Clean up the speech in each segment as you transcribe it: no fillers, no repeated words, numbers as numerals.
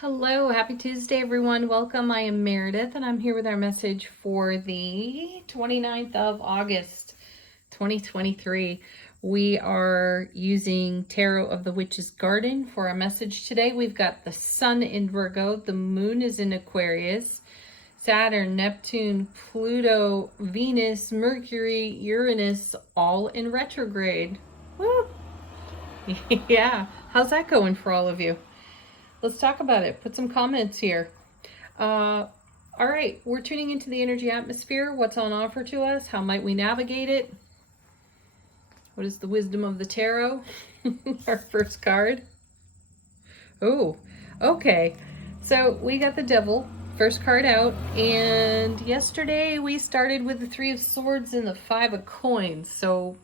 Hello, happy Tuesday, everyone. Welcome. I am Meredith, and I'm here with our message for the 29th of August, 2023. We are using Tarot of the Witch's Garden for our message today. We've got the Sun in Virgo, the Moon is in Aquarius, Saturn, Neptune, Pluto, Venus, Mercury, Uranus, all in retrograde. Woo! Yeah, how's that going for all of you? Let's talk about it. Put some comments here. All right, we're tuning into the energy atmosphere. What's on offer to us? How might we navigate it? What is the wisdom of the tarot? Our first card. Oh, okay. So we got the Devil, first card out. And yesterday we started with the Three of Swords and the Five of Coins. So,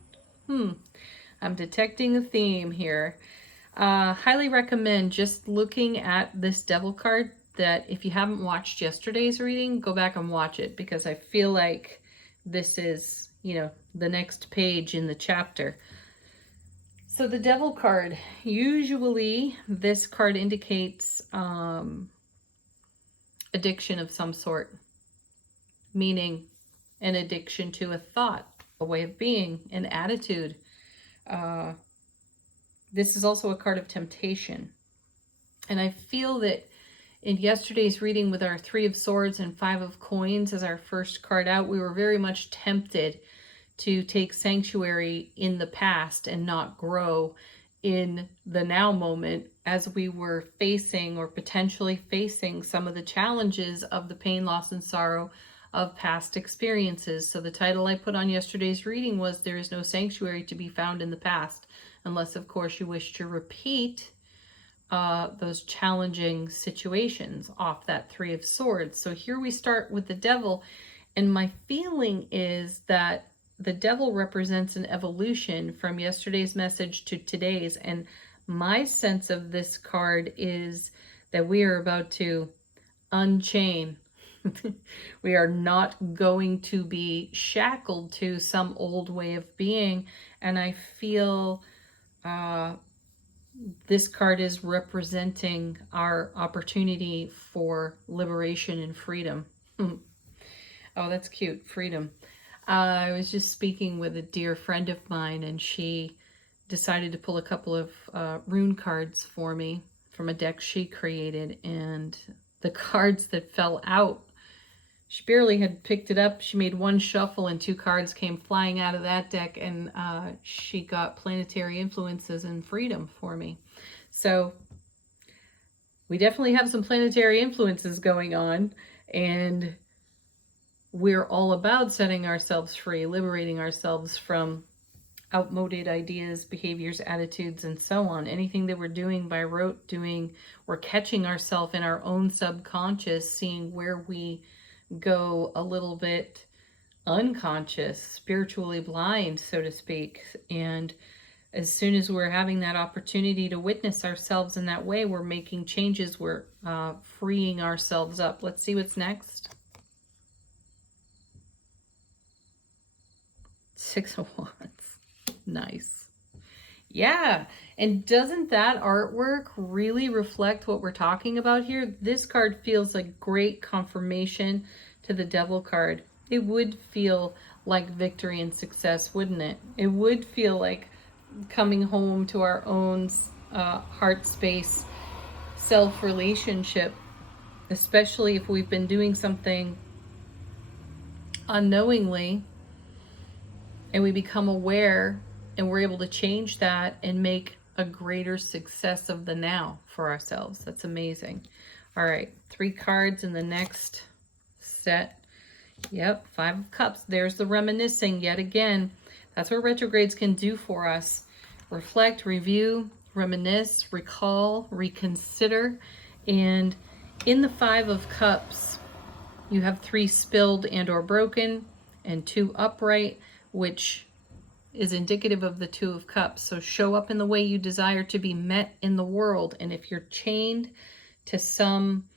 I'm detecting a theme here. Highly recommend just looking at this Devil card, that if you haven't watched yesterday's reading, go back and watch it, because I feel like this is, the next page in the chapter. So the Devil card, usually this card indicates addiction of some sort, meaning an addiction to a thought, a way of being, an attitude. This is also a card of temptation. And I feel that in yesterday's reading with our Three of Swords and Five of Coins as our first card out, we were very much tempted to take sanctuary in the past and not grow in the now moment, as we were facing or potentially facing some of the challenges of the pain, loss, and sorrow of past experiences. So the title I put on yesterday's reading was "There is no sanctuary to be found in the past," unless, of course, you wish to repeat those challenging situations off that Three of Swords. So here we start with the Devil, and my feeling is that the Devil represents an evolution from yesterday's message to today's, and my sense of this card is that we are about to unchain. We are not going to be shackled to some old way of being, and I feel this card is representing our opportunity for liberation and freedom. Oh, that's cute. Freedom. I was just speaking with a dear friend of mine, and she decided to pull a couple of rune cards for me from a deck she created, and the cards that fell out, she barely had picked it up. She made one shuffle and two cards came flying out of that deck, and she got planetary influences and freedom for me. So we definitely have some planetary influences going on, and we're all about setting ourselves free, liberating ourselves from outmoded ideas, behaviors, attitudes, and so on. Anything that we're doing by rote, we're catching ourselves in our own subconscious, seeing where we go a little bit unconscious, spiritually blind, so to speak. And as soon as we're having that opportunity to witness ourselves in that way, we're making changes, we're freeing ourselves up. Let's see what's next. Six of Wands. Nice. Yeah, and doesn't that artwork really reflect what we're talking about here? This card feels like great confirmation to the Devil card. It would feel like victory and success, wouldn't it? It would feel like coming home to our own heart space, self-relationship, especially if we've been doing something unknowingly and we become aware and we're able to change that and make a greater success of the now for ourselves. That's amazing. All right, 3 cards in the next set. Yep, 5 of Cups. There's the reminiscing yet again. That's what retrogrades can do for us. Reflect, review, reminisce, recall, reconsider. And in the 5 of Cups, you have 3 spilled and or broken and 2 upright, which is indicative of the 2 of Cups. So show up in the way you desire to be met in the world. And if you're chained to some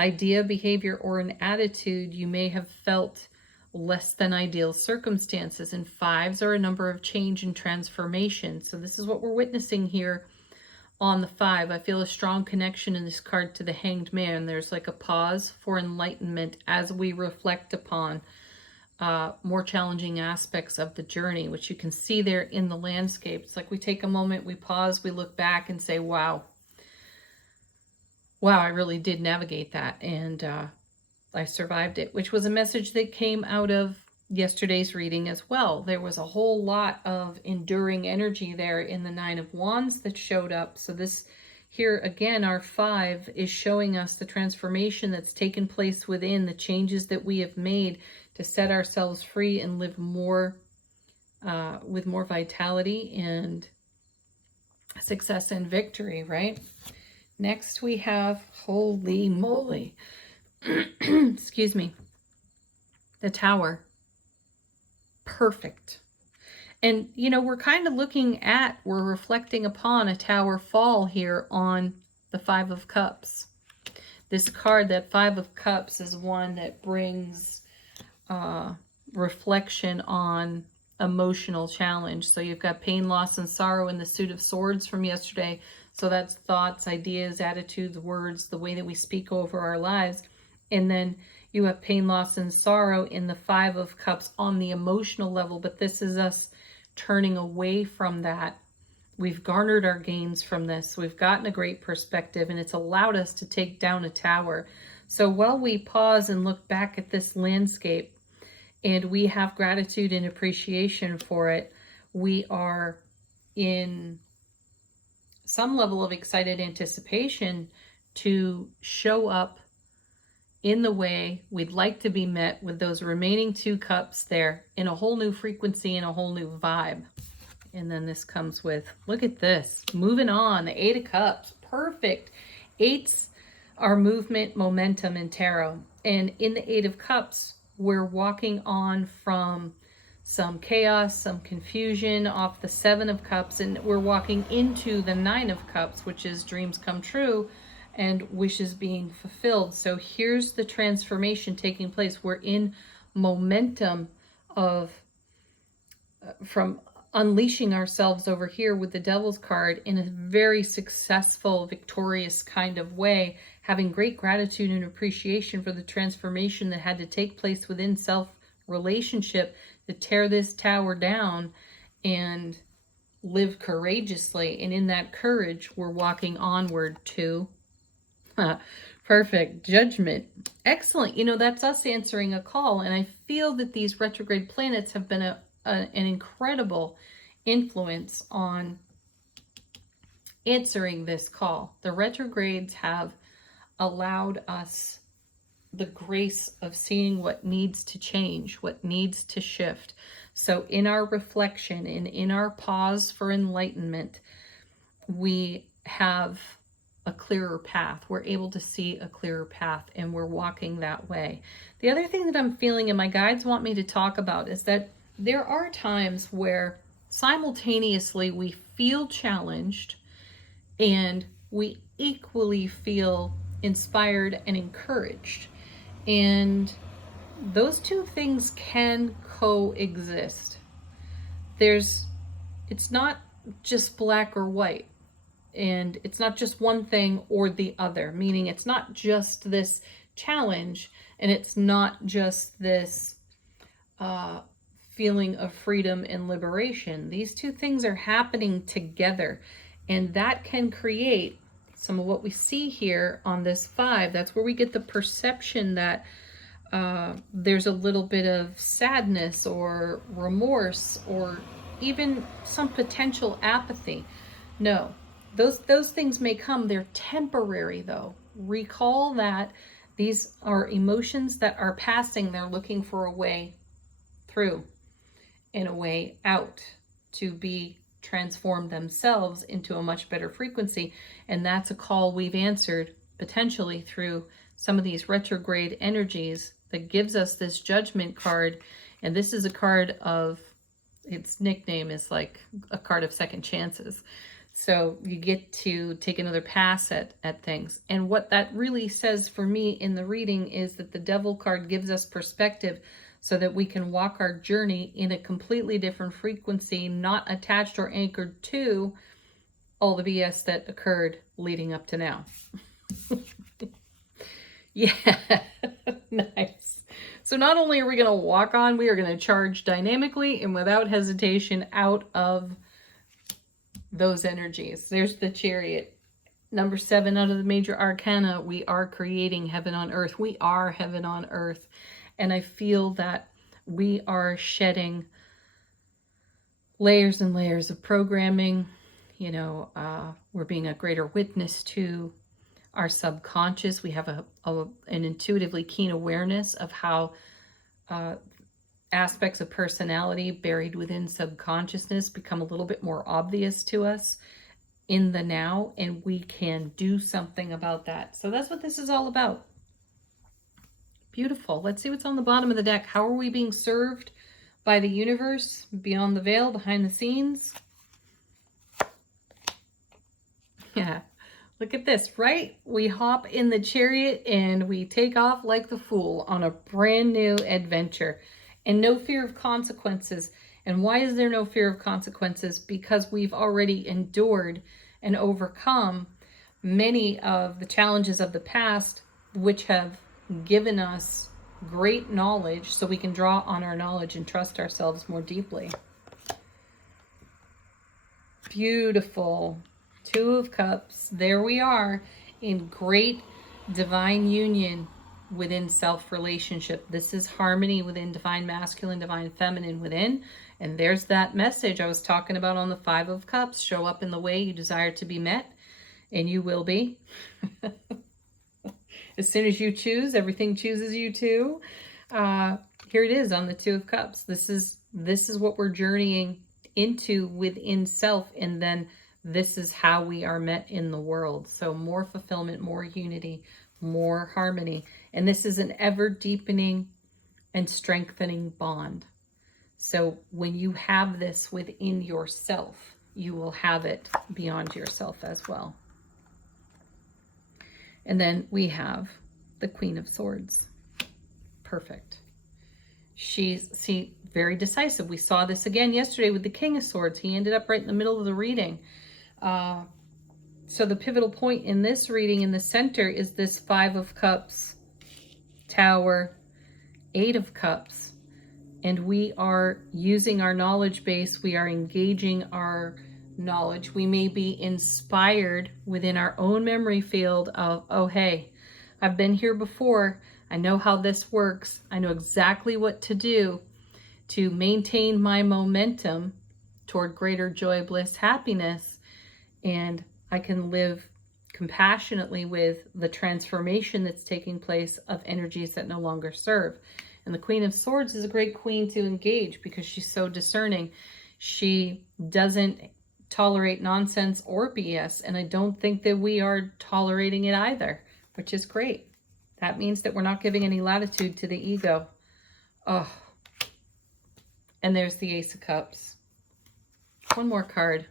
idea, behavior, or an attitude, you may have felt less than ideal circumstances. And 5s are a number of change and transformation. So this is what we're witnessing here on the 5. I feel a strong connection in this card to the Hanged Man. There's like a pause for enlightenment as we reflect upon more challenging aspects of the journey, which you can see there in the landscape. It's like we take a moment, we pause, we look back and say, wow, I really did navigate that, and I survived it, which was a message that came out of yesterday's reading as well. There was a whole lot of enduring energy there in the 9 of Wands that showed up. So this here again, our 5 is showing us the transformation that's taken place within, the changes that we have made to set ourselves free and live more with more vitality and success and victory, right? Next we have, holy moly, excuse me, the Tower. Perfect. And, you know, we're kind of we're reflecting upon a tower fall here on the 5 of Cups. This card, that 5 of Cups, is one that brings reflection on emotional challenge. So you've got pain, loss, and sorrow in the Suit of Swords from yesterday. So that's thoughts, ideas, attitudes, words, the way that we speak over our lives. And then you have pain, loss, and sorrow in the 5 of Cups on the emotional level. But this is us turning away from that. We've garnered our gains from this. We've gotten a great perspective, and it's allowed us to take down a tower. So while we pause and look back at this landscape, and we have gratitude and appreciation for it, we are in some level of excited anticipation to show up in the way we'd like to be met with those remaining 2 cups there in a whole new frequency and a whole new vibe. And then this comes with, look at this, moving on, the 8 of Cups, perfect. 8s are movement, momentum, and tarot. And in the 8 of Cups, we're walking on from some chaos, some confusion off the 7 of Cups, and we're walking into the 9 of Cups, which is dreams come true and wishes being fulfilled. So here's the transformation taking place. We're in momentum of from unleashing ourselves over here with the Devil's card in a very successful, victorious kind of way, having great gratitude and appreciation for the transformation that had to take place within self-relationship to tear this tower down and live courageously. And in that courage, we're walking onward to perfect judgment. Excellent. You know, that's us answering a call. And I feel that these retrograde planets have been an incredible influence on answering this call. The retrogrades have allowed us the grace of seeing what needs to change, what needs to shift. So in our reflection and in our pause for enlightenment, we have a clearer path. We're able to see a clearer path, and we're walking that way. The other thing that I'm feeling and my guides want me to talk about is that there are times where simultaneously we feel challenged and we equally feel inspired and encouraged. And those two things can coexist. It's not just black or white, and it's not just one thing or the other, meaning it's not just this challenge and it's not just this feeling of freedom and liberation. These two things are happening together, and that can create some of what we see here on this 5. That's where we get the perception that there's a little bit of sadness or remorse or even some potential apathy. No, those things may come. They're temporary, though. Recall that these are emotions that are passing. They're looking for a way through and a way out to be transformed themselves into a much better frequency. And that's a call we've answered potentially through some of these retrograde energies that gives us this Judgment card. And this is a card of, its nickname is like a card of second chances. So you get to take another pass at things. And what that really says for me in the reading is that the Devil card gives us perspective so that we can walk our journey in a completely different frequency, not attached or anchored to all the BS that occurred leading up to now. Yeah, nice. So not only are we going to walk on, we are going to charge dynamically and without hesitation out of those energies. There's the Chariot. Number 7 out of the major arcana, we are creating heaven on earth. We are heaven on earth. And I feel that we are shedding layers and layers of programming. You know, we're being a greater witness to our subconscious. We have an intuitively keen awareness of how aspects of personality buried within subconsciousness become a little bit more obvious to us in the now, and we can do something about that. So that's what this is all about. Beautiful. Let's see what's on the bottom of the deck. How are we being served by the universe, beyond the veil, behind the scenes? Yeah. Look at this, right? We hop in the Chariot and we take off like the fool on a brand new adventure, and no fear of consequences. And why is there no fear of consequences? Because we've already endured and overcome many of the challenges of the past, which have given us great knowledge, so we can draw on our knowledge and trust ourselves more deeply. Beautiful. 2 of Cups. There we are in great divine union within self-relationship. This is harmony within divine masculine, divine feminine within. And there's that message I was talking about on the 5 of Cups. Show up in the way you desire to be met, and you will be. As soon as you choose, everything chooses you too. Here it is on the 2 of Cups. This is what we're journeying into within self, and then this is how we are met in the world. So more fulfillment, more unity, more harmony. And this is an ever deepening and strengthening bond. So when you have this within yourself, you will have it beyond yourself as well. And then we have the Queen of Swords. Perfect. She's very decisive. We saw this again yesterday with the King of Swords. He ended up right in the middle of the reading. So the pivotal point in this reading in the center is this 5 of Cups, Tower, 8 of Cups. And we are using our knowledge base. We are engaging our knowledge. We may be inspired within our own memory field of, oh, hey, I've been here before. I know how this works. I know exactly what to do to maintain my momentum toward greater joy, bliss, happiness. And I can live compassionately with the transformation that's taking place of energies that no longer serve. And the Queen of Swords is a great queen to engage because she's so discerning. She doesn't tolerate nonsense or BS, and I don't think that we are tolerating it either, which is great. That means that we're not giving any latitude to the ego. Oh, and there's the Ace of Cups. One more card.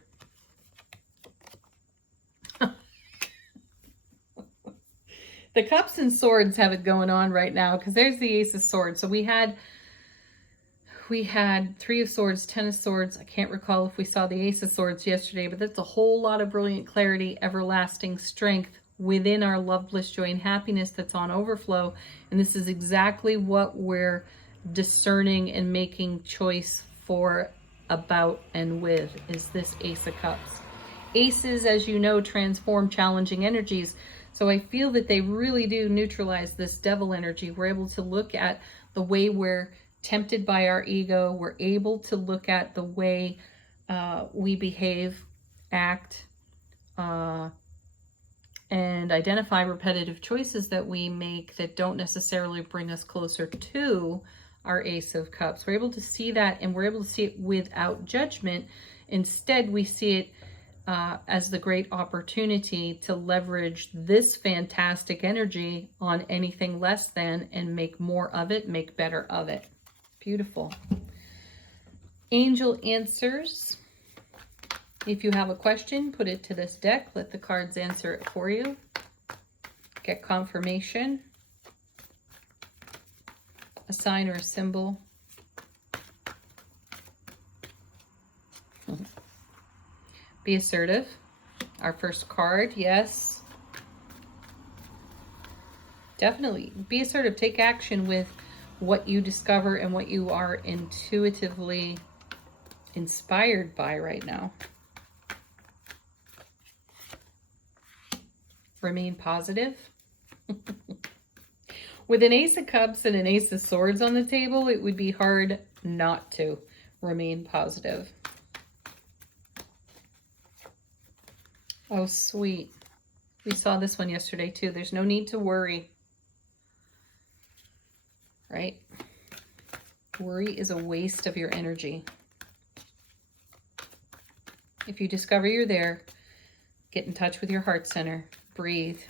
The Cups and Swords have it going on right now because there's the Ace of Swords. So we had 3 of Swords, 10 of Swords. I can't recall if we saw the Ace of Swords yesterday, but that's a whole lot of brilliant clarity, everlasting strength within our love, bliss, joy, and happiness that's on overflow. And this is exactly what we're discerning and making choice for, about, and with, is this Ace of Cups. Aces, as you know, transform challenging energies. So I feel that they really do neutralize this devil energy. We're able to look at the way we're tempted by our ego. We're able to look at the way we behave, act, and identify repetitive choices that we make that don't necessarily bring us closer to our Ace of Cups. We're able to see that, and we're able to see it without judgment. Instead, we see it as the great opportunity to leverage this fantastic energy on anything less than and make more of it, make better of it. Beautiful. Angel answers. If you have a question, put it to this deck. Let the cards answer it for you. Get confirmation. A sign or a symbol. Be assertive. Our first card, yes. Definitely be assertive. Take action with what you discover and what you are intuitively inspired by right now. Remain positive. With an Ace of Cups and an Ace of Swords on the table, it would be hard not to remain positive. Oh, sweet. We saw this one yesterday too. There's no need to worry. Right? Worry is a waste of your energy. If you discover you're there, get in touch with your heart center, breathe,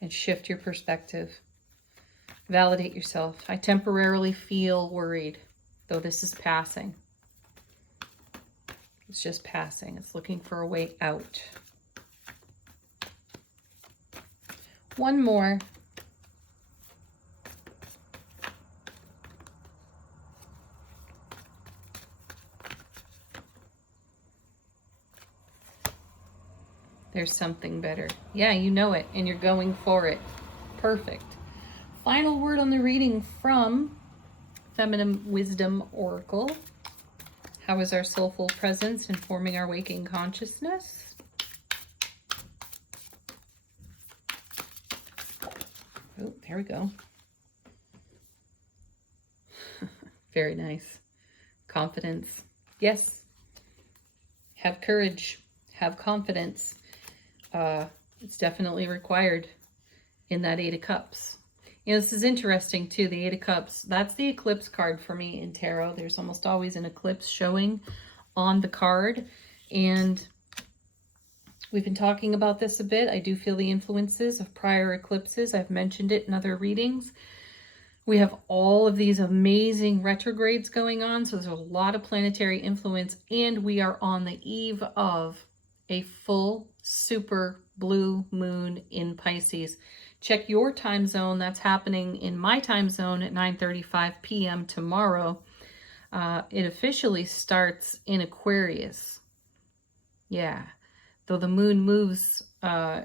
and shift your perspective. Validate yourself. I temporarily feel worried, though this is passing. It's just passing. It's looking for a way out. One more. There's something better. Yeah, you know it, and you're going for it. Perfect. Final word on the reading from Feminine Wisdom Oracle. How is our soulful presence informing our waking consciousness? Oh, there we go. Very nice. Confidence. Yes. Have courage. Have confidence. It's definitely required in that Eight of Cups. You know, this is interesting too. The Eight of Cups, that's the eclipse card for me in tarot. There's almost always an eclipse showing on the card. And we've been talking about this a bit. I do feel the influences of prior eclipses. I've mentioned it in other readings. We have all of these amazing retrogrades going on. So there's a lot of planetary influence. And we are on the eve of a full super blue moon in Pisces. Check your time zone. That's happening in my time zone at 9:35 p.m. tomorrow. It officially starts in Aquarius. Yeah. Though the moon moves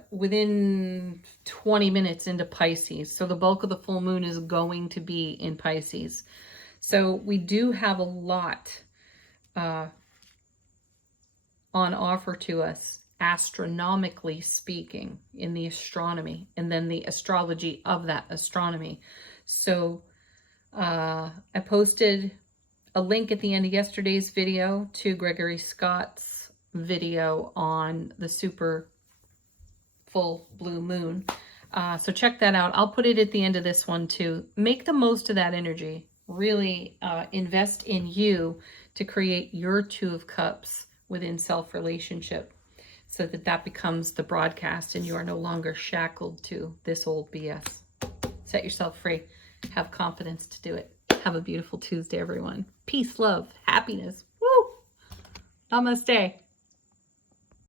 within 20 minutes into Pisces. So the bulk of the full moon is going to be in Pisces. So we do have a lot on offer to us, astronomically speaking, in the astronomy, and then the astrology of that astronomy. So I posted a link at the end of yesterday's video to Gregory Scott's video on the super full blue moon. So check that out. I'll put it at the end of this one too. Make the most of that energy. Really invest in you to create your Two of Cups within self-relationship, so that that becomes the broadcast and you are no longer shackled to this old BS. Set yourself free. Have confidence to do it. Have a beautiful Tuesday, everyone. Peace, love, happiness. Woo! Namaste.